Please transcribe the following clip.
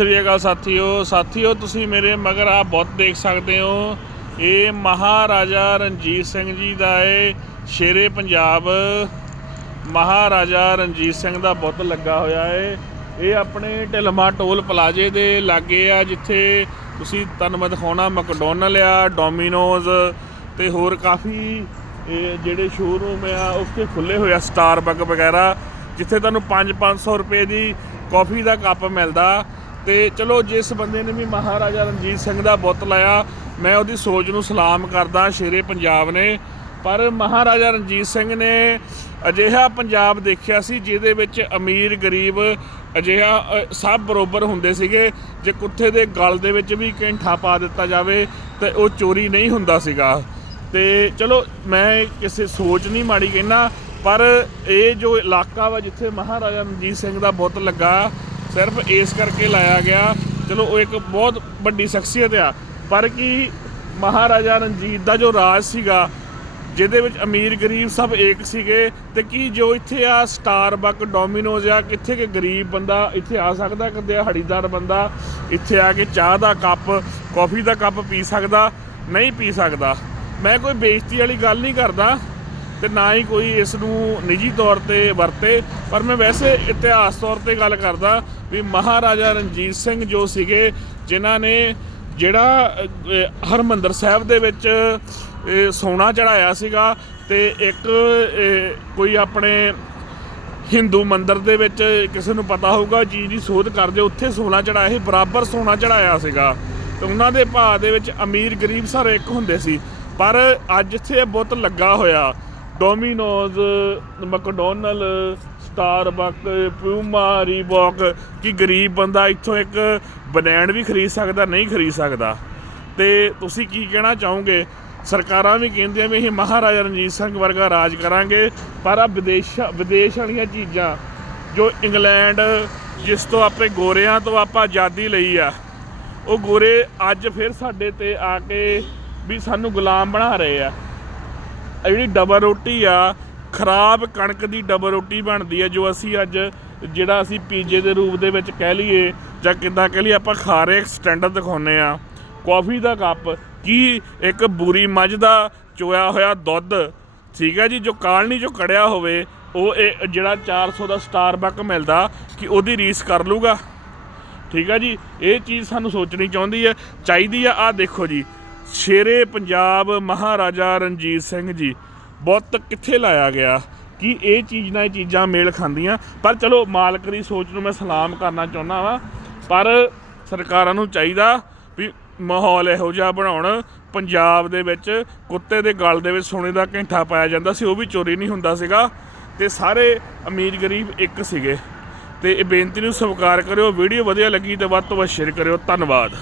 ਸ੍ਰੀ ਅਕਾਲ ਸਾਥੀਓ ਸਾਥੀਓ ਤੁਸੀਂ ਮੇਰੇ ਮਗਰ ਆ ਬੁੱਤ ਦੇਖ ਸਕਦੇ ਹੋ। ਇਹ ਮਹਾਰਾਜਾ ਰਣਜੀਤ ਸਿੰਘ ਜੀ ਦਾ ਏ ਸ਼ੇਰੇ ਪੰਜਾਬ। ਮਹਾਰਾਜਾ ਰਣਜੀਤ ਸਿੰਘ ਦਾ ਬੁੱਤ ਲੱਗਾ ਹੋਇਆ ਏ। ਇਹ ਆਪਣੇ ਢਿਲਮਾ ਟੋਲ ਪਲਾਜ਼ੇ ਦੇ ਲਾਗੇ ਆ, ਜਿੱਥੇ ਤੁਸੀਂ ਤੁਹਾਨੂੰ ਮੈਂ ਦਿਖਾਉਣਾ ਮੈਕਡੋਨਲ ਆ, ਡੋਮਿਨੋਜ਼ ਤੇ ਹੋਰ ਕਾਫੀ ਜਿਹੜੇ ਸ਼ੋਰੂਮ ਆ, ਉੱਥੇ ਖੁੱਲੇ ਹੋਏ ਆ ਸਟਾਰਬਕ ਵਗੈਰਾ, ਜਿੱਥੇ ਤੁਹਾਨੂੰ 5-500 ਰੁਪਏ ਦੀ ਕਾਫੀ ਦਾ ਕੱਪ ਮਿਲਦਾ। ਤੇ ਚਲੋ ਜਿਸ ਬੰਦੇ ਨੇ ਵੀ ਮਹਾਰਾਜਾ ਰਣਜੀਤ ਸਿੰਘ ਦਾ ਬੁੱਤ ਲਾਇਆ, ਮੈਂ ਉਹਦੀ ਸੋਚ ਨੂੰ ਸਲਾਮ ਕਰਦਾ, ਸ਼ੇਰੇ ਪੰਜਾਬ ਨੇ। ਪਰ ਮਹਾਰਾਜਾ ਰਣਜੀਤ ਸਿੰਘ ਨੇ ਅਜਿਹਾ ਪੰਜਾਬ ਦੇਖਿਆ ਸੀ, ਜਿਹਦੇ ਵਿੱਚ ਅਮੀਰ ਗਰੀਬ ਅਜਿਹਾ ਸਭ ਬਰੋਬਰ ਹੁੰਦੇ ਸੀਗੇ। ਜੇ ਕੁੱਥੇ ਦੇ ਗਲ ਦੇ ਵਿੱਚ ਵੀ ਕੈਂਠਾ ਪਾ ਦਿੱਤਾ ਜਾਵੇ, ਤੇ ਉਹ ਚੋਰੀ ਨਹੀਂ ਹੁੰਦਾ ਸੀਗਾ। ਤੇ ਚਲੋ, ਮੈਂ ਕਿਸੇ ਸੋਚ ਨਹੀਂ ਮਾੜੀ ਕਹਿਣਾ ਪਰ ਇਹ ਜੋ ਇਲਾਕਾ ਵਾ ਜਿੱਥੇ ਮਹਾਰਾਜਾ ਰਣਜੀਤ ਸਿੰਘ ਦਾ ਬੁੱਤ ਲੱਗਾ ਸਿਰਫ ਇਸ ਕਰਕੇ ਲਾਇਆ ਗਿਆ, ਚਲੋ ਉਹ ਇੱਕ ਬਹੁਤ ਵੱਡੀ ਸ਼ਖਸੀਅਤ ਆ, ਪਰ ਕੀ ਮਹਾਰਾਜਾ ਰਣਜੀਤ ਦਾ ਜੋ ਰਾਜ ਸੀਗਾ, ਜਿਹਦੇ ਵਿੱਚ ਅਮੀਰ ਗਰੀਬ ਸਭ ਏਕ ਸੀਗੇ, ਤੇ ਕੀ ਜੋ ਇੱਥੇ ਆ ਸਟਾਰਬਕ ਡੋਮਿਨੋਜ਼ ਆ, ਕਿੱਥੇ ਕਿ ਗਰੀਬ ਬੰਦਾ ਇੱਥੇ ਆ ਸਕਦਾ ਕਿ ਹੜੀਦਾਰ ਬੰਦਾ ਇੱਥੇ ਆ ਕੇ ਚਾਹ ਦਾ ਕੱਪ, ਕੌਫੀ ਦਾ ਕੱਪ ਪੀ ਸਕਦਾ, ਨਹੀਂ ਪੀ ਸਕਦਾ? ਮੈਂ ਕੋਈ ਬੇਇੱਜ਼ਤੀ ਵਾਲੀ ਗੱਲ ਨਹੀਂ ਕਰਦਾ। ਤੇ ਨਾ ਹੀ ਕੋਈ ਇਸ ਨੂੰ ਨਿੱਜੀ ਤੌਰ ਤੇ ਵਰਤੇ। ਪਰ ਮੈਂ ਵੈਸੇ ਇਤਿਹਾਸ ਤੌਰ ਤੇ ਗੱਲ ਕਰਦਾ ਵੀ ਮਹਾਰਾਜਾ ਰਣਜੀਤ ਸਿੰਘ ਜੋ ਸੀਗੇ ਜਿਨ੍ਹਾਂ ਨੇ ਜਿਹੜਾ ਅ, ਹਰਮੰਦਰ ਸਾਹਿਬ ਦੇ ਵਿੱਚ ਸੋਨਾ ਚੜਾਇਆ ਸੀਗਾ ਤੇ ਇੱਕ ਕੋਈ ਆਪਣੇ ਹਿੰਦੂ ਮੰਦਰ ਦੇ ਵਿੱਚ ਕਿਸੇ ਨੂੰ ਪਤਾ ਹੋਊਗਾ ਚੀਜ਼ ਦੀ ਸੋਧ ਕਰਦੇ ਉੱਥੇ ਸੋਨਾ ਚੜਾਇਆ ਸੀ ਬਰਾਬਰ ਸੋਨਾ ਚੜਾਇਆ ਸੀਗਾ। ਤੇ ਉਹਨਾਂ ਦੇ ਭਾਅ ਦੇ ਵਿੱਚ ਅਮੀਰ ਗਰੀਬ ਸਾਰੇ ਇੱਕ ਹੁੰਦੇ ਸੀ। ਪਰ ਅੱਜ ਇੱਥੇ ਇਹ ਬੁੱਤ ਲੱਗਾ ਹੋਇਆ। Domino's McDonald Starbuck Puma Reebok ਕੀ ਗਰੀਬ ਬੰਦਾ ਇੱਥੋਂ ਇੱਕ ਬਨੈਣ ਵੀ ਖਰੀਦ ਸਕਦਾ, ਨਹੀਂ ਖਰੀਦ ਸਕਦਾ? ਤੇ ਤੁਸੀਂ ਕੀ ਕਹਿਣਾ ਚਾਹੋਗੇ? ਸਰਕਾਰਾਂ ਵੀ ਕਹਿੰਦੀਆਂ ਵੀ ਅਸੀਂ ਮਹਾਰਾਜਾ ਰਣਜੀਤ ਸਿੰਘ ਵਰਗਾ ਰਾਜ ਕਰਾਂਗੇ, ਪਰ ਆ ਵਿਦੇਸ਼ ਵਿਦੇਸ਼ ਵਾਲੀਆਂ ਚੀਜ਼ਾਂ, ਜੋ ਇੰਗਲੈਂਡ, ਜਿਸ ਤੋਂ ਆਪੇ ਗੋਰਿਆਂ ਤੋਂ ਆਪਾਂ ਆਜ਼ਾਦੀ ਲਈ ਆ, ਉਹ ਗੋਰੇ ਅੱਜ ਫਿਰ ਸਾਡੇ ਤੇ ਆ ਕੇ ਵੀ ਸਾਨੂੰ ਗੁਲਾਮ ਬਣਾ ਰਹੇ ਆ। ਜਿਹੜੀ ਡਬਲ ਰੋਟੀ ਆ, ਖਰਾਬ ਕਣਕ ਦੀ ਡਬਲ ਰੋਟੀ ਬਣਦੀ ਆ, ਜੋ ਅਸੀਂ ਅੱਜ ਜਿਹੜਾ ਅਸੀਂ ਪੀਜੇ ਦੇ ਰੂਪ ਦੇ ਵਿੱਚ ਕਹਿ ਲਈਏ ਜਾਂ ਕਿੱਦਾਂ ਕਹਿ ਲਈਏ, ਆਪਾਂ ਖਾ ਰਹੇ ਸਟੈਂਡਰਡ ਦਿਖਾਉਂਦੇ ਆ। ਕਾਫੀ ਦਾ ਕੱਪ, ਕੀ ਇੱਕ ਬੂਰੀ ਮੱਝ ਦਾ ਚੋਇਆ ਹੋਇਆ ਦੁੱਧ, ਠੀਕ ਹੈ ਜੀ, ਜੋ ਕਾਲਨੀ ਜੋ ਕੜਿਆ ਹੋਵੇ, ਉਹ ਇਹ ਜਿਹੜਾ 400 ਦਾ ਸਟਾਰਬਕ ਮਿਲਦਾ, ਕਿ ਉਹਦੀ ਰੀਸ ਕਰ ਲੂਗਾ ਠੀਕ ਹੈ ਜੀ, ਇਹ ਚੀਜ਼ ਸਾਨੂੰ ਸੋਚਣੀ ਚਾਹੁੰਦੀ ਹੈ ਚਾਹੀਦੀ ਆ ਆ ਦੇਖੋ ਜੀ ਸ਼ੇਰੇ ਪੰਜਾਬ ਮਹਾਰਾਜਾ ਰਣਜੀਤ ਸਿੰਘ ਜੀ ਬਹੁਤ ਕਿੱਥੇ ਲਾਇਆ ਗਿਆ? ਕਿ ਇਹ ਚੀਜ਼ ਨਾਲ ਇਹ ਚੀਜ਼ਾਂ ਮੇਲ ਖਾਂਦੀਆਂ? ਪਰ ਚਲੋ, ਮਾਲਕ ਦੀ ਸੋਚ ਨੂੰ ਮੈਂ ਸਲਾਮ ਕਰਨਾ ਚਾਹੁੰਦਾ ਵਾਂ, ਪਰ ਸਰਕਾਰਾਂ ਨੂੰ ਚਾਹੀਦਾ ਵੀ ਮਾਹੌਲ ਇਹੋ ਜਿਹਾ ਬਣਾਉਣ, ਪੰਜਾਬ ਦੇ ਵਿੱਚ ਕੁੱਤੇ ਦੇ ਗਲ ਦੇ ਵਿੱਚ ਸੋਨੇ ਦਾ ਘੰਟਾ ਪਾਇਆ ਜਾਂਦਾ ਸੀ, ਉਹ ਵੀ ਚੋਰੀ ਨਹੀਂ ਹੁੰਦਾ ਸੀਗਾ, ਤੇ ਸਾਰੇ ਅਮੀਰ ਗਰੀਬ ਇੱਕ ਸੀਗੇ, ਤੇ ਇਹ ਬੇਨਤੀ ਨੂੰ ਸਵੀਕਾਰ ਕਰਿਓ, ਵੀਡੀਓ ਵਧੀਆ ਲੱਗੀ ਤੇ ਵੱਧ ਤੋਂ ਵੱਧ ਸ਼ੇਅਰ ਕਰਿਓ, ਧੰਨਵਾਦ।